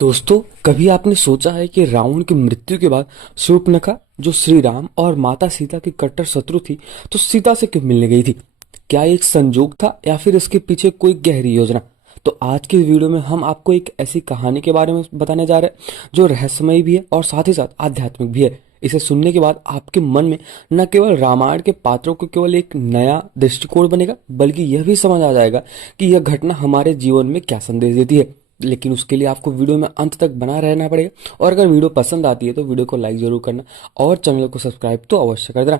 दोस्तों, कभी आपने सोचा है कि रावण की मृत्यु के बाद शूर्पणखा जो श्री राम और माता सीता की कट्टर शत्रु थी, तो सीता से क्यों मिलने गई थी? क्या ये एक संजोग था या फिर इसके पीछे कोई गहरी योजना? तो आज की वीडियो में हम आपको एक ऐसी कहानी के बारे में बताने जा रहे हैं जो रहस्यमयी भी है और साथ ही साथ आध्यात्मिक भी है। इसे सुनने के बाद आपके मन में न केवल रामायण के पात्रों को केवल एक नया दृष्टिकोण बनेगा, बल्कि यह भी समझ आ जाएगा कि यह घटना हमारे जीवन में क्या संदेश देती है। लेकिन उसके लिए आपको वीडियो में अंत तक बना रहना पड़ेगा, और अगर वीडियो पसंद आती है तो वीडियो को लाइक जरूर करना और चैनल को सब्सक्राइब तो अवश्य कर देना।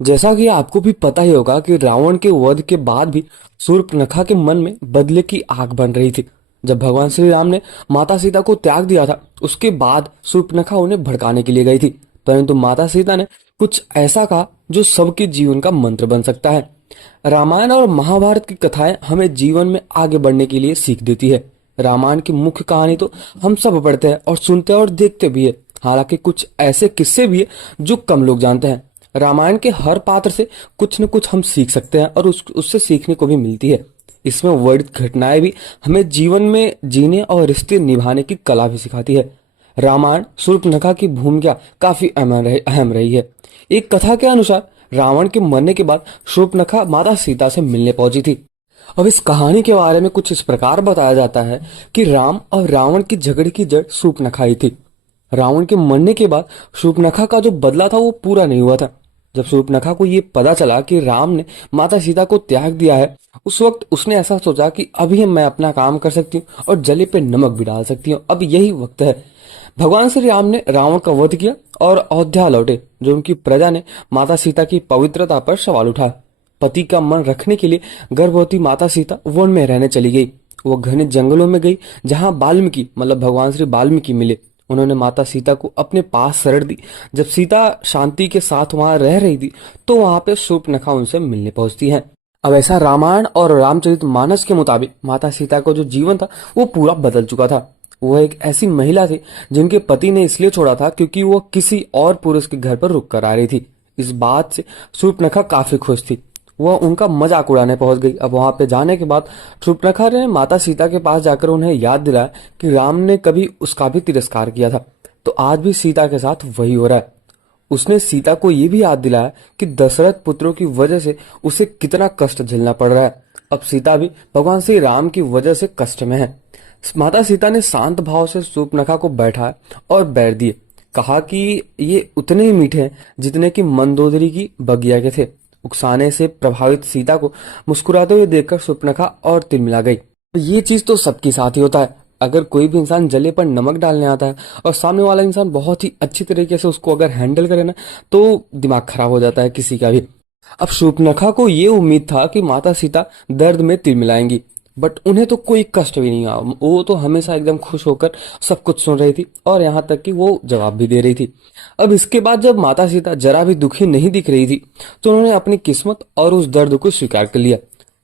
जैसा कि आपको भी पता ही होगा कि रावण के वध के बाद भी शूर्पणखा के मन में बदले की आग बन रही थी। जब भगवान श्री राम ने माता सीता को त्याग दिया था, उसके बाद शूर्पणखा उन्हें भड़काने के लिए गई थी, परंतु माता सीता ने कुछ ऐसा कहा जो सबके जीवन का मंत्र बन सकता है। रामायण और महाभारत की कथाएं हमें जीवन में आगे बढ़ने के लिए सीख देती है। रामायण की मुख्य कहानी तो हम सब पढ़ते हैं और सुनते हैं और देखते भी है। हालांकि कुछ ऐसे किस्से भी है जो कम लोग जानते हैं। रामायण के हर पात्र से कुछ न कुछ हम सीख सकते हैं और उससे सीखने को भी मिलती है। इसमें वर्णित घटनाएं भी हमें जीवन में जीने और रिश्ते निभाने की कला भी सिखाती है। रामायण शूर्पणखा की भूमिका काफी अहम रही है। एक कथा के अनुसार रावण के मरने के बाद शूर्पणखा माता सीता से मिलने पहुंची थी। अब इस कहानी के बारे में कुछ इस प्रकार बताया जाता है कि राम और रावण की झगड़े की जड़ शूर्पणखा ही थी। रावण के मरने के बाद शूर्पणखा का जो बदला था वो पूरा नहीं हुआ था। जब शूर्पणखा को ये पता चला कि राम ने माता सीता को त्याग दिया है, उस वक्त उसने ऐसा सोचा कि अभी मैं अपना काम कर सकती हूँ और जले पे नमक भी डाल सकती हूँ, अब यही वक्त है। भगवान श्री राम ने रावण का वध किया और अयोध्या लौटे, जो उनकी प्रजा ने माता सीता की पवित्रता पर सवाल उठाया। पति का मन रखने के लिए गर्भवती माता सीता वन में रहने चली गई। वो घने जंगलों में गई जहां वाल्मीकि मतलब भगवान श्री वाल्मीकि मिले। उन्होंने माता सीता को अपने पास शरण दी। जब सीता शांति के साथ वहां रह रही थी, तो वहां पे शूर्पणखा उनसे मिलने पहुंचती है। अब ऐसा रामायण और रामचरितमानस के मुताबिक माता सीता का जो जीवन था वो पूरा बदल चुका था। वो एक ऐसी महिला थी जिनके पति ने इसलिए छोड़ा था क्योंकि वो किसी और पुरुष के घर पर रुक कर आ रही थी। इस बात से शूर्पणखा काफी खुश थी। वह उनका मजाक उड़ाने पहुंच गई। अब वहां पे जाने के बाद शूर्पणखा ने माता सीता के पास जाकर उन्हें याद दिलाया कि राम ने कभी उसका भी तिरस्कार किया था, तो आज भी सीता के साथ वही हो रहा है। उसने सीता को ये भी याद दिलाया कि दशरथ पुत्रों की वजह से उसे कितना कष्ट झेलना पड़ रहा है। अब सीता भी भगवान श्री राम की वजह से कष्ट में है। माता सीता ने शांत भाव से शूर्पणखा को बैठाया और बैठ दिए। कहा कि ये उतने ही मीठे हैं जितने कि मंदोदरी की बगिया के थे। उकसाने से प्रभावित सीता को मुस्कुराते हुए देखकर शूर्पणखा और तिलमिला गई। ये चीज तो सबके साथ ही होता है। अगर कोई भी इंसान जले पर नमक डालने आता है और सामने वाला इंसान बहुत ही अच्छी तरीके से उसको अगर हैंडल करे ना, तो दिमाग खराब हो जाता है किसी का भी। अब शूर्पणखा को ये उम्मीद था कि माता सीता दर्द में तिलमिलाएंगी, बट उन्हें तो कोई कष्ट भी नहीं आया। वो तो हमेशा एकदम खुश होकर सब कुछ सुन रही थी और यहाँ तक कि वो जवाब भी दे रही थी। अब इसके बाद जब माता सीता जरा भी दुखी नहीं दिख रही थी, तो उन्होंने अपनी किस्मत और उस दर्द को स्वीकार कर लिया।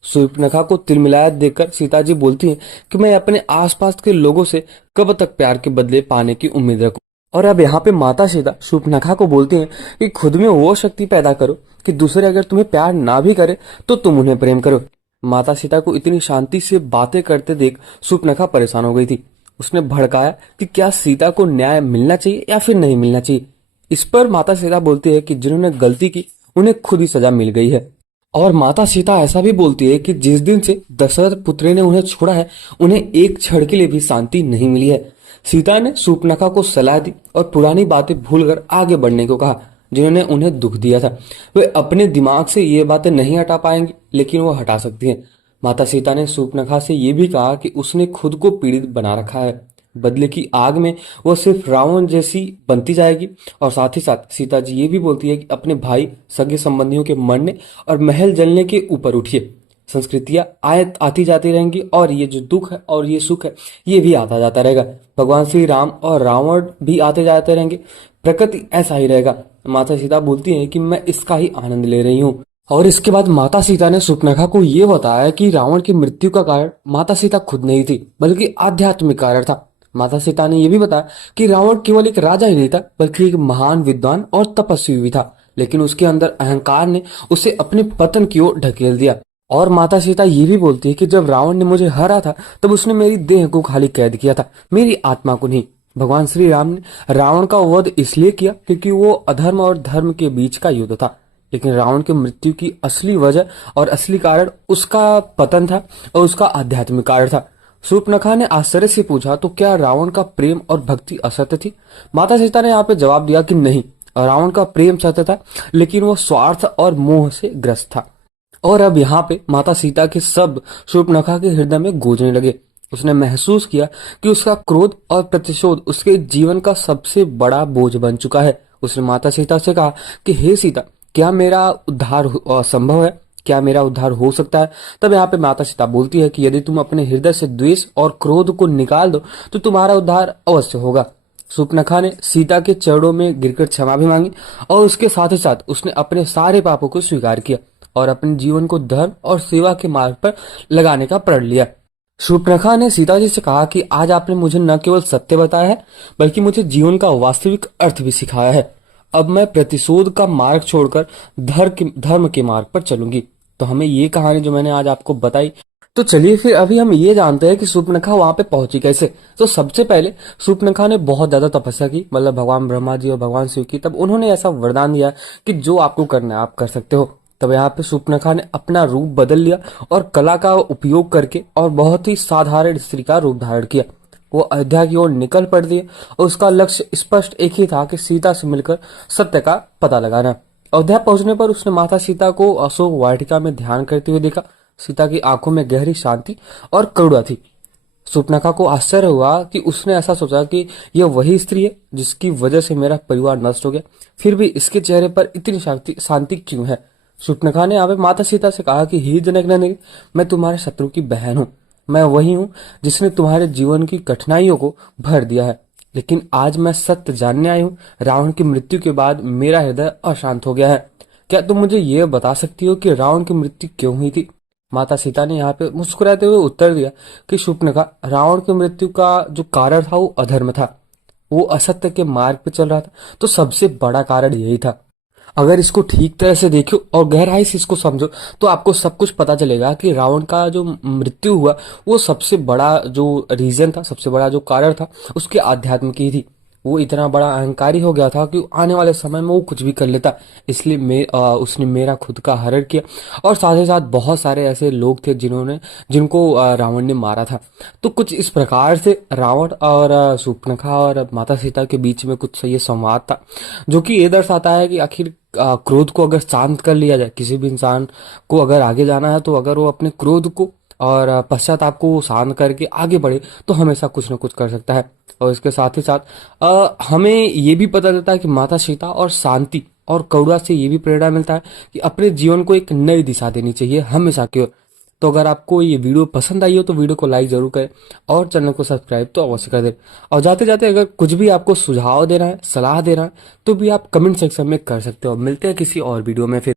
शूर्पणखा को तिलमिलाया देखकर सीता जी बोलती हैं कि मैं अपने आसपास के लोगों से कब तक प्यार के बदले पाने की उम्मीद रखूं। और अब यहाँ पे माता सीता शूर्पणखा को बोलती हैं कि खुद में वो शक्ति पैदा करो कि दूसरे अगर तुम्हें प्यार ना भी करे तो तुम उन्हें प्रेम करो। माता सीता को इतनी शांति से बातें करते देख शूर्पणखा परेशान हो गई थी। उसने भड़काया कि क्या सीता को न्याय मिलना चाहिए या फिर नहीं मिलना चाहिए। इस पर माता सीता बोलती है कि जिन्होंने गलती की उन्हें खुद ही सजा मिल गई है। और माता सीता ऐसा भी बोलती है कि जिस दिन से दशरथ पुत्र ने उन्हें छोड़ा है, उन्हें एक क्षण के लिए भी शांति नहीं मिली है। सीता ने शूर्पणखा को सलाह दी और पुरानी बातें भूलकर आगे बढ़ने को कहा जिन्होंने उन्हें दुख दिया था। वे अपने दिमाग से ये बातें नहीं हटा पाएंगी, लेकिन वो हटा सकती हैं। माता सीता ने शूर्पणखा से ये भी कहा कि उसने खुद को पीड़ित बना रखा है। बदले की आग में वो सिर्फ रावण जैसी बनती जाएगी। और साथ ही साथ सीता जी ये भी बोलती है कि अपने भाई सगे संबंधियों के मरने और महल जलने के ऊपर उठिए। संस्कृतियां आयत आती जाती रहेंगी और ये जो दुख है और ये सुख है ये भी आता जाता रहेगा। भगवान श्री राम और रावण भी आते जाते रहेंगे। प्रकृति ऐसा ही रहेगा। माता सीता बोलती है कि मैं इसका ही आनंद ले रही हूँ। और इसके बाद माता सीता ने शूर्पणखा को ये बताया कि रावण की मृत्यु का कारण माता सीता खुद नहीं थी, बल्कि आध्यात्मिक कारण था। माता सीता ने यह भी बताया कि रावण केवल एक राजा ही नहीं था, बल्कि एक महान विद्वान और तपस्वी भी था, लेकिन उसके अंदर अहंकार ने उसे अपने पतन की ओर ढकेल दिया। और माता सीता ये भी बोलती है कि जब रावण ने मुझे हरा था तब उसने मेरी देह को खाली कैद किया था, मेरी आत्मा को नहीं। भगवान श्री राम ने रावण का वध इसलिए किया क्योंकि वो अधर्म और धर्म के बीच का युद्ध था। लेकिन रावण की मृत्यु की असली वजह और असली कारण उसका पतन था और उसका आध्यात्मिक कारण था। शूर्पणखा ने आश्चर्य से पूछा, तो क्या रावण का प्रेम और भक्ति असत्य थी? माता सीता ने यहाँ पे जवाब दिया कि नहीं, रावण का प्रेम सत्य था, लेकिन वो स्वार्थ और मोह से ग्रस्त था। और अब यहाँ पे माता सीता के शब्द शूर्पणखा के हृदय में गूंजने लगे। उसने महसूस किया कि उसका क्रोध और प्रतिशोध उसके जीवन का सबसे बड़ा बोझ बन चुका है। उसने माता सीता से कहा कि हे सीता, क्या मेरा संभव है? क्या मेरा उद्धार हो सकता है? तब यहाँ पे माता सीता बोलती है कि यदि तुम अपने हृदय से द्वेष और क्रोध को निकाल दो तो तुम्हारा उद्धार अवश्य होगा। शूर्पणखा ने सीता के चरणों में गिरकर क्षमा भी मांगी और उसके साथ ही साथ उसने अपने सारे पापों को स्वीकार किया और अपने जीवन को धर्म और सेवा के मार्ग पर लगाने का प्रण लिया। शूर्पणखा ने सीता जी से कहा कि आज आपने मुझे न केवल सत्य बताया है बल्कि मुझे जीवन का वास्तविक अर्थ भी सिखाया है। अब मैं प्रतिशोध का मार्ग छोड़कर धर्म के मार्ग पर चलूंगी। तो हमें ये कहानी जो मैंने आज आपको बताई, तो चलिए फिर अभी हम ये जानते हैं कि शूर्पणखा वहां पे पहुंची कैसे। तो सबसे पहले शूर्पणखा ने बहुत ज्यादा तपस्या की, मतलब भगवान ब्रह्मा जी और भगवान शिव की। तब उन्होंने ऐसा वरदान दिया कि जो आपको करना है आप कर सकते हो। तब यहाँ पे शूर्पणखा ने अपना रूप बदल लिया और कला का उपयोग करके और बहुत ही साधारण स्त्री का रूप धारण किया। वो अयोध्या की ओर निकल पड़ती है और उसका लक्ष्य स्पष्ट एक ही था कि सीता से मिलकर सत्य का पता लगाना। अयोध्या पहुंचने पर उसने माता सीता को अशोक वाटिका में ध्यान करते हुए देखा। सीता की आंखों में गहरी शांति और करुणा थी। शूर्पणखा को आश्चर्य हुआ कि उसने ऐसा सोचा कि यह वही स्त्री है जिसकी वजह से मेरा परिवार नष्ट हो गया, फिर भी इसके चेहरे पर इतनी शांति क्यों है? शूर्पणखा ने यहाँ पे माता सीता से कहा कि हे जनक नंदिनी, मैं तुम्हारे शत्रु की बहन हूँ। मैं वही हूँ जिसने तुम्हारे जीवन की कठिनाइयों को भर दिया है। लेकिन आज मैं सत्य जानने आई हूँ। रावण की मृत्यु के बाद मेरा हृदय अशांत हो गया है। क्या तुम मुझे ये बता सकती हो कि रावण की मृत्यु क्यों हुई थी? माता सीता ने यहाँ पे मुस्कुराते हुए उत्तर दिया कि शूर्पणखा, रावण की मृत्यु का जो कारण था वो अधर्म था। वो असत्य के मार्ग पे चल रहा था। तो सबसे बड़ा कारण यही था। अगर इसको ठीक तरह से देखो और गहराई से इसको समझो तो आपको सब कुछ पता चलेगा कि रावण का जो मृत्यु हुआ वो सबसे बड़ा जो रीजन था, सबसे बड़ा जो कारण था, उसके आध्यात्म की थी। वो इतना बड़ा अहंकारी हो गया था कि आने वाले समय में वो कुछ भी कर लेता। इसलिए उसने मेरा खुद का हरण किया। और साथ ही साथ बहुत सारे ऐसे लोग थे जिनको रावण ने मारा था। तो कुछ इस प्रकार से रावण और शूर्पणखा और माता सीता के बीच में कुछ ये संवाद था, जो कि ये दर्शाता है कि आखिर क्रोध को अगर शांत कर लिया जाए, किसी भी इंसान को अगर आगे जाना है तो अगर वो अपने क्रोध को और पश्चाताप को शांत करके आगे बढ़े तो हमेशा कुछ ना कुछ कर सकता है। और इसके साथ ही साथ हमें ये भी पता चलता है कि माता सीता और शांति और करुणा से ये भी प्रेरणा मिलता है कि अपने जीवन को एक नई दिशा देनी चाहिए हमेशा की ओर। तो अगर आपको ये वीडियो पसंद आई हो तो वीडियो को लाइक जरूर करें और चैनल को सब्सक्राइब तो अवश्य कर दें। और जाते जाते अगर कुछ भी आपको सुझाव देना है, सलाह देना है, तो भी आप कमेंट सेक्शन में कर सकते हो। मिलते हैं किसी और वीडियो में फिर।